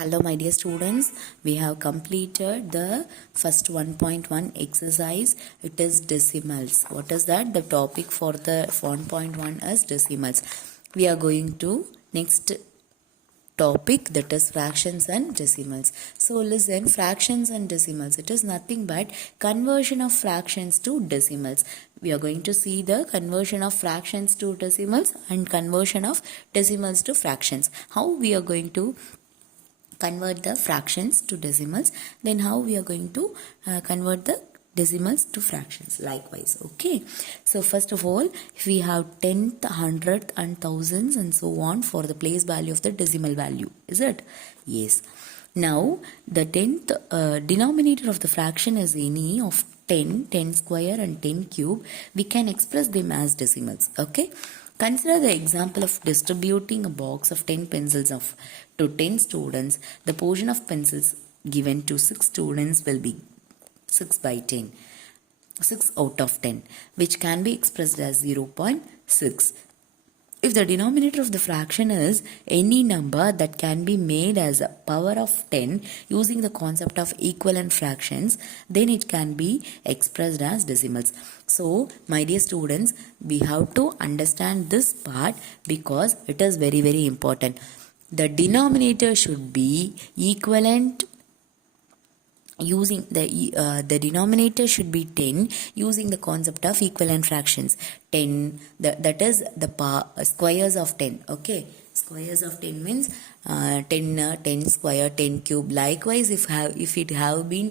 Hello my dear students, we have completed the first 1.1 exercise. It is decimals. What is that? The topic for the 1.1 is decimals. We are going to next topic, that is fractions and decimals. So listen, fractions and decimals, it is nothing but conversion of fractions to decimals. We are going to see the conversion of fractions to decimals and conversion of decimals to fractions. How we are going to convert the fractions to decimals, then how we are going to convert the decimals to fractions likewise. Okay, so first of all, if we have tenth, hundredth and thousands and so on for the place value of the decimal value, is it? Yes. Now the tenth denominator of the fraction is any of 10, 10 square and 10 cube. We can express them as decimals. Okay, consider the example of distributing a box of 10 pencils to 10 students. The portion of pencils given to 6 students will be 6 by 10, 6 out of 10, which can be expressed as 0.6. If the denominator of the fraction is any number that can be made as a power of 10 using the concept of equivalent fractions, then it can be expressed as decimals. So, my dear students, we have to understand this part because it is very, very important. The denominator should be equivalent using the denominator should be 10 using the concept of equivalent fractions. 10, that is the squares of 10. Okay, squares of 10 means 10 square, 10 cube. Likewise, if it have been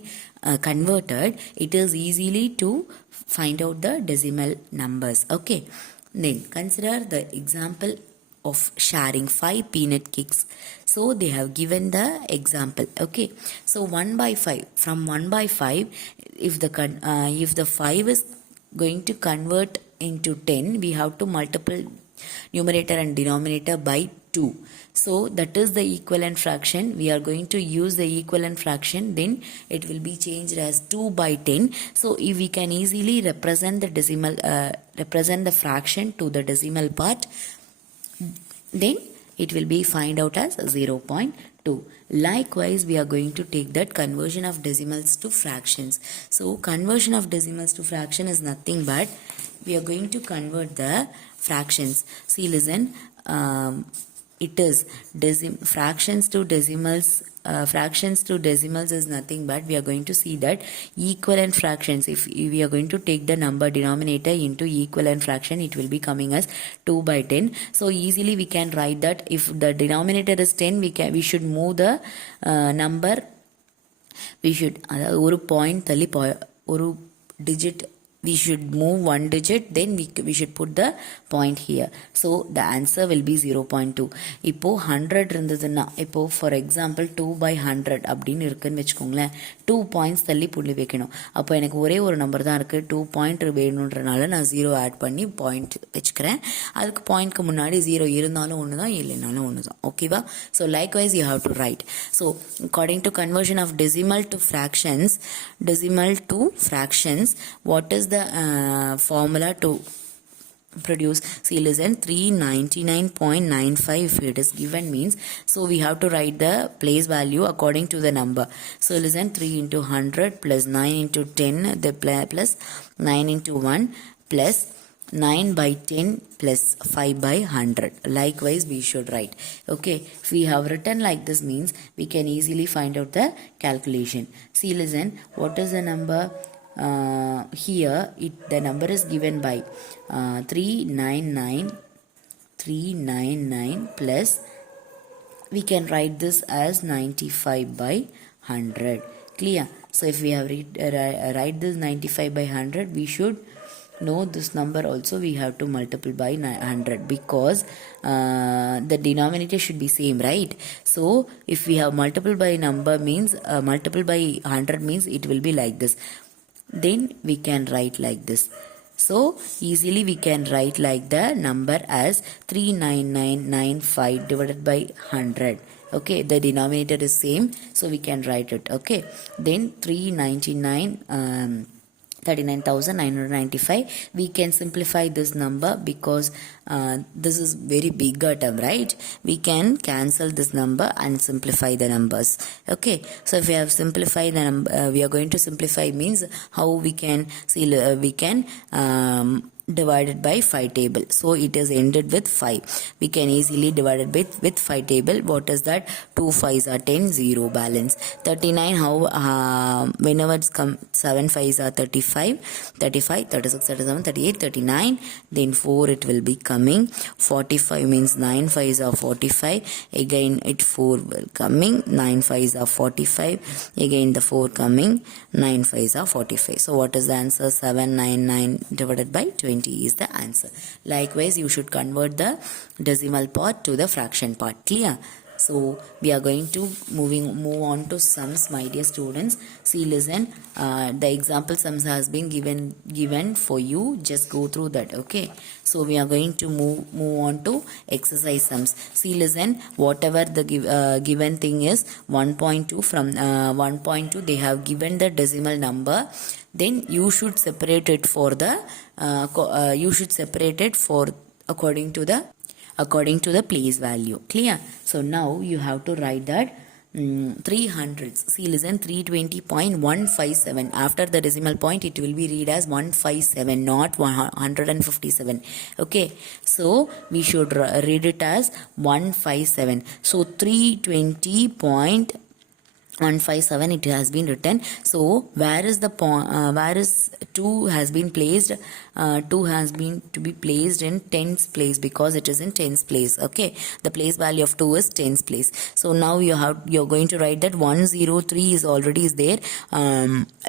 converted, it is easily to find out the decimal numbers. Okay, then consider the example of sharing 5 peanut cakes. So they have given the example. Okay, so 1 by 5, from 1 by 5, if the 5 is going to convert into 10, we have to multiply numerator and denominator by 2. So that is the equivalent fraction. We are going to use the equivalent fraction, then it will be changed as 2 by 10. So if we can easily represent the decimal, represent the fraction to the decimal part, then it will be find out as 0.2. Likewise, we are going to take that conversion of decimals to fractions. So conversion of decimals to fraction is nothing but we are going to convert the fractions. See, listen, it is fractions to decimals. Fractions to decimals is nothing but we are going to see that equivalent fractions. If we are going to take the number denominator into equivalent fraction, it will be coming as 2 by 10. So easily we can write that if the denominator is 10, we should move the number. We should ஒரு point தள்ளி ஒரு digit. We should move one digit, then we should put the point here. So the answer will be 0.2. இப்போ 100 இருந்ததுன்னா, இப்போ for example 2 by 100 அப்படின்னு இருக்குன்னு வச்சுக்கோங்களேன், 2 points தள்ளி புள்ளி வைக்கணும். அப்போ எனக்கு ஒரே ஒரு நம்பர் தான் இருக்கு, 2 point வேணுன்றனால நான் 0 ஆட் பண்ணி பாயிண்ட் வச்சுக்கிறேன். அதுக்கு பாயிண்ட்க்கு முன்னாடி 0 இருந்தாலும் ஒன்று தான், இல்லைனாலும் ஒன்று தான். ஓகேவா? So likewise you have to write. So according to conversion of decimal to fractions, what is the formula to produce? See, listen, 399.95 if it is given means, so we have to write the place value according to the number. So listen, 3 into 100 plus 9 into 10 the plus 9 into 1 plus 9 by 10 plus 5 by 100. Likewise we should write. Okay, if we have written like this means we can easily find out the calculation. See, listen, what is the number? Here the number is given by 399 plus we can write this as 95 by 100. Clear? So if we have write this 95 by 100, we should know this number also we have to multiply by 100 because the denominator should be same, right? So if we have multiple by number means multiple by 100 means it will be like this. Then we can write like this. So easily we can write like the number as 39995 divided by 100. Okay, the denominator is same, so we can write it. Okay, then 399 39,995. We can simplify this number because this is very big term, right? We can cancel this number and simplify the numbers. Okay, so if we have simplified the number, we are going to simplify means how we can see, we can divided by 5 table. So it is ended with 5. We can easily divide it with 5 table. What is that? 2 5s are 10, 0 balance. 39, how whenever it's come 7 5s are 35, 35, 36, 37, 38, 39. Then 4 it will be coming. 45 means 9 5s are 45. Again it 4 will coming. 9 5s are 45. Again the 4 coming. 9 5s are 45. So what is the answer? 799 divided by 20 is the answer. Likewise, you should convert the decimal part to the fraction part. Clear? So we are going to move on to sums, my dear students. See, listen, the example sums has been given for you. Just go through that. Okay. So we are going to move on to exercise sums. See, listen, whatever the given thing is 1.2, from 1.2 they have given the decimal number. Then you should separate it for the according to the place value. Clear? So now you have to write that 300s. See, listen, 320.157. After the decimal point, it will be read as 157, not 157. Okay. So we should read it as 157. So 320.157 it has been written. So where is the where is 2 has been placed? 2 has been to be placed in tens place because it is in tens place. Okay, the place value of 2 is tens place. So now you're going to write that 103 is already is there.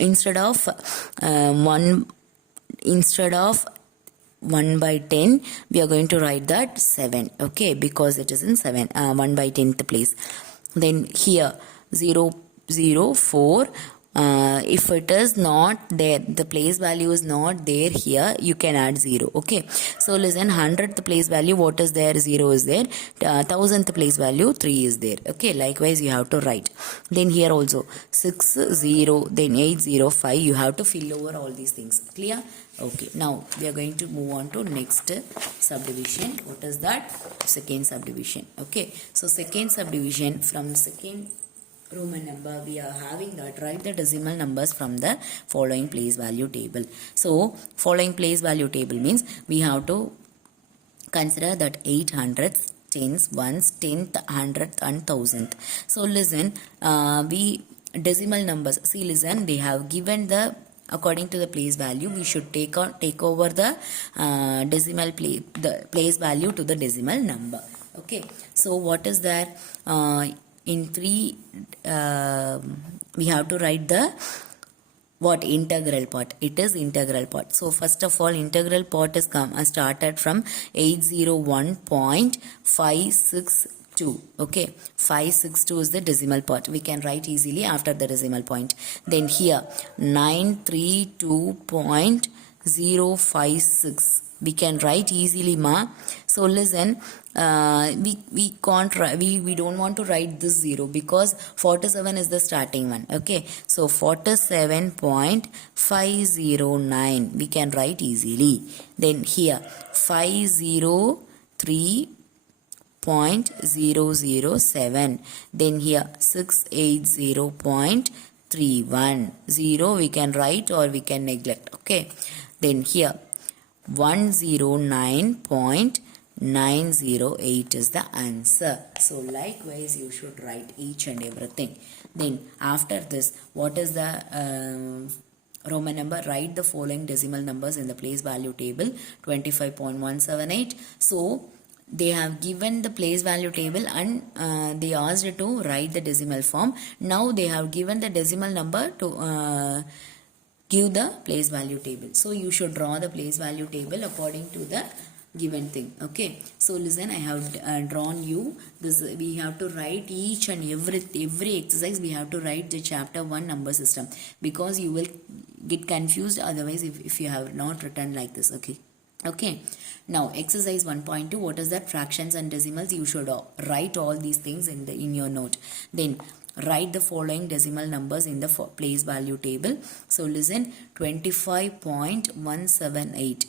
Instead of 1 by 10 we are going to write that 7. Okay, because it is in 1 by 10th place. Then here 0 0 4, if it is not there, the place value is not there here, you can add 0. Okay, so listen, 100th place value, what is there? 0 is there. 1000th place value, 3 is there. Okay, likewise you have to write. Then here also 6 0, then 8 0 5, you have to fill over all these things. Clear? Okay, now we are going to move on to next subdivision. What is that? Second subdivision. Okay, so second subdivision, from second Roman number we are having that write the decimal numbers from the following place value table. So following place value table means we have to consider that 800ths, tens, ones, 10th, 100th and 1000th. So listen, we decimal numbers, see, listen, they have given the according to the place value. We should take over the decimal place value to the decimal number. Okay, so what is there? In 3 we have to write the integral part. It is integral part. So first of all, integral part is started from 801.562. Okay, 562 is the decimal part. We can write easily after the decimal point. Then here 932.056. We can write easily, ma. So listen, we can't write, we don't want to write this 0 because 47 is the starting one. Okay, so 47.509 we can write easily. Then here 503.007. Then here 680.31. 0 we can write or we can neglect. Okay, then here 109.908 is the answer. So likewise you should write each and everything. Then after this, what is the Roman number? Write the following decimal numbers in the place value table. 25.178. So they have given the place value table and they asked to write the decimal form. Now they have given the decimal number to give the place value table. So you should draw the place value table according to the given thing. Okay, so listen, I have drawn you this. We have to write each and every exercise. We have to write the chapter 1 number system because you will get confused otherwise if you have not written like this. Okay, now exercise 1.2, what is that? Fractions and decimals. You should write all these things in your note. Then write the following decimal numbers in the place value table. So listen, 25.178.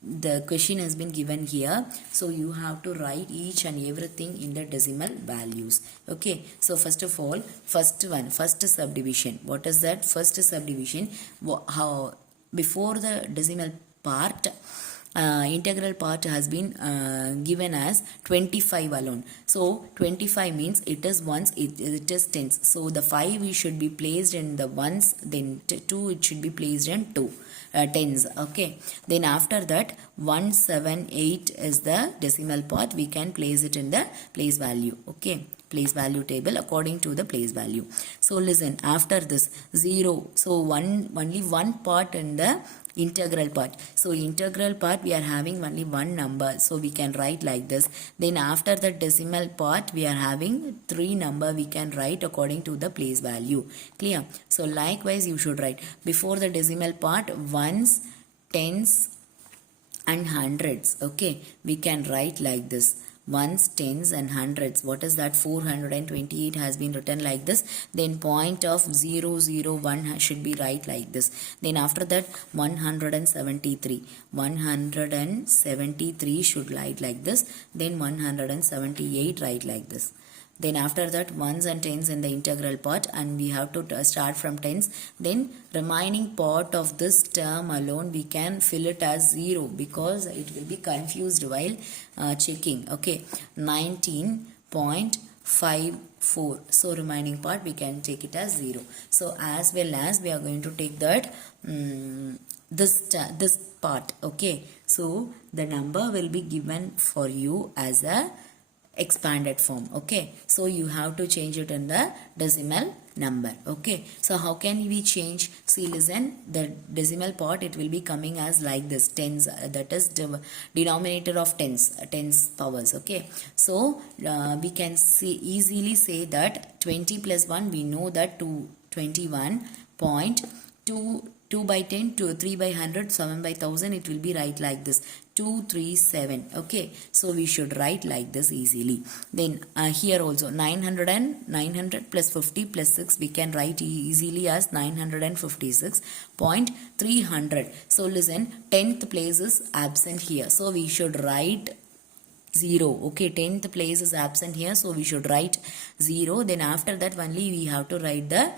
The question has been given here, so you have to write each and everything in the decimal values. Okay, so first of all, first subdivision. What is that? First subdivision, how before the decimal part, integral part has been given as 25 alone. So 25 means it is ones, it is tens. So the 5 it should be placed in the ones, then 2 it should be placed in tens. Okay, then after that 178 is the decimal part, we can place it in the place value. Okay, place value table according to the place value. So listen, after this 0, so only one part in the integral part. So integral part we are having only one number, so we can write like this. Then after the decimal part we are having 3 number, we can write according to the place value. Clear? So likewise you should write before the decimal part ones, tens and hundreds. Okay, we can write like this, ones, tens and hundreds. What is that? 428 has been written like this. Then point of 001 should be right like this. Then after that 173 should write like this. Then 178 write like this. Then after that ones and tens in the integral part, and we have to start from tens. Then remaining part of this term alone we can fill it as 0, because it will be confused while checking. Okay, 19.54. so remaining part we can take it as 0. So as well as we are going to take that this part. Okay, so the number will be given for you as a expanded form. Okay, so you have to change it in the decimal number. Okay, so how can we change? See, listen, the decimal part, it will be coming as like this, tens, that is denominator of tens powers. Okay, so we can easily say that 20 plus 1, we know that 21.2 2 by 10, 3 by 100, 7 by 1000, it will be right like this, 237. Okay, so we should write like this easily. Then here also 900 plus 50 plus 6, we can write easily as 956.300. So listen, 10th place is absent here, so we should write 0. Okay, 10th place is absent here, so we should write 0. Then after that only we have to write the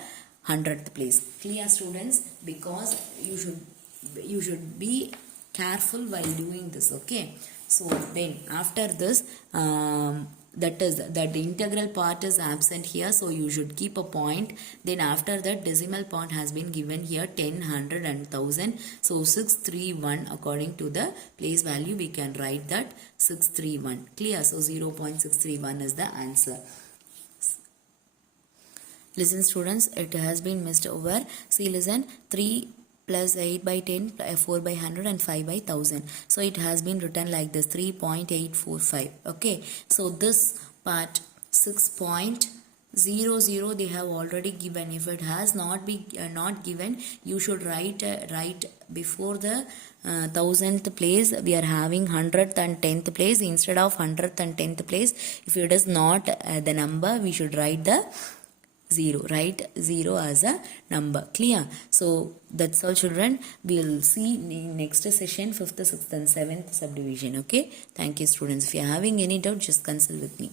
100th place. Clear, students? Because you should be careful while doing this. Okay, so then after this that the integral part is absent here, so you should keep a point. Then after that decimal part has been given here, 10, 100 and 1000. So 631, according to the place value we can write that 631. Clear? So 0.631 is the answer. Listen, students, it has been missed over. See, listen, 3 plus 8 by 10, 4 by 100 and 5 by 1000. So it has been written like this, 3.845. Okay, so this part 6.00 they have already given. If it has not given, you should write before the 1000th place we are having 100th and 10th place. Instead of 100th and 10th place, if it is not the number, we should write the 0. Write 0 as a number. Clear? So that's all, children. We'll see in next session 5th, 6th and 7th subdivision. Okay, thank you, students. If you are having any doubt, just consult with me.